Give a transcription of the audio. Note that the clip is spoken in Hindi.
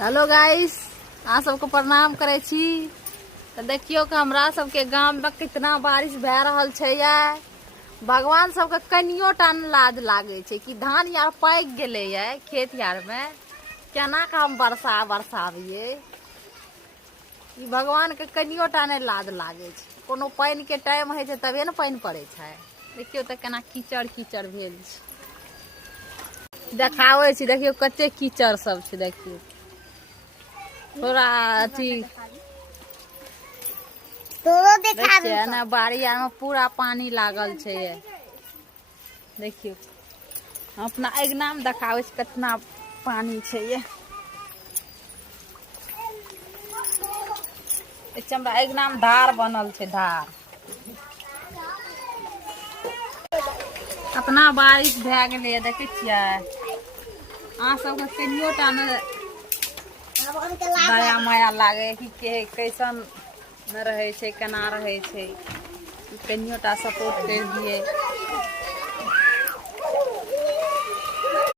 हेलो गाइस, अहाँ सबको प्रणाम करे छी। तो देखियो कि हमरा सबके गांव में कितना बारिश भए रहल छै ये। भगवान सबके कनियो टा लाज लागे छै कि धान यार पाक गेले ये खेत यार में, केना के हम बरसाबिये। ई भगवान के कनियो टा नहीं लाज लागे छै। कोनो पानी के टाइम है छै तबे न पानी पड़े छै। देखियो तो केना कीचड़ कीचड़ भेल छै। देखावे छी, देखियो कते कीचड़ सब छै। देखियो थोड़ा अथी देखिए ना, बाड़ी आर में पूरा पानी लागल छै ये। देखियो अपना अगना में देखावे छी कितना पानी छै ये। हमरा अगना में धार बनल छै, धार। अपना बारिश भए गेलै, देखे छियै। अहाँ सबके कनियो टा ने दया माया लागे कि कैसन न रहे छै, केना रहे छै, कनियो टा सपोर्ट कर दिए।